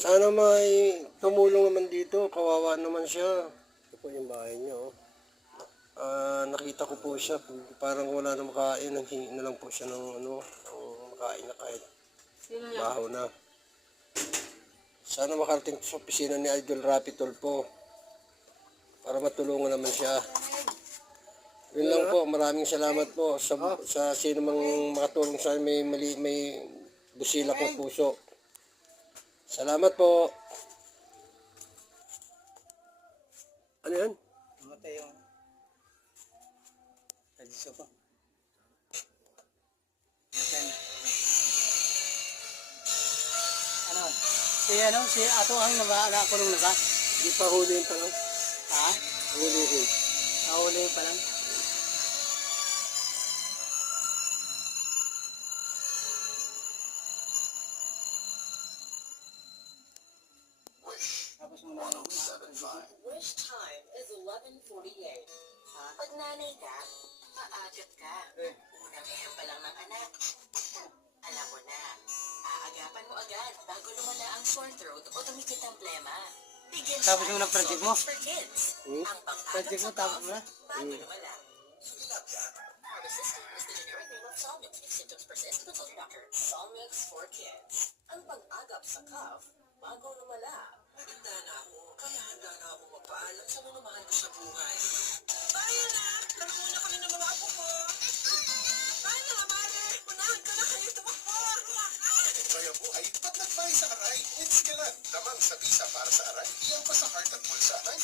Sana may tumulong naman dito. Kawawa naman siya. Ito po yung bahay niya, oh. Nakita ko po siya. Parang wala na makain. Nanghingi na lang po siya ng makain na kahit bahaw na. Sana makarating sa opisina ni Idol Rapi Tulfo para matulungan naman siya. Yun lang po. Maraming salamat po sa sino mang makatulong sa may busilak ng puso. Salamat po. Ano yan? Mamatay yung kadisyo pa. Si ato ang nakulong na ba? Di pa huliin pa lang. Ha? Huliin. Nahuli pa lang. Wish time is 11:48. Pag nanay ka, maagat ka. Unang ehem pa lang ng anak. Alam mo na, aagapan mo agad bago lumala ang sore throat o tumikit ang plema. Bigyan Tapos yung na-project mo? for kids. Hmm? Ang pang-agat Project mo, sa tapos cough mo na? bago lumala.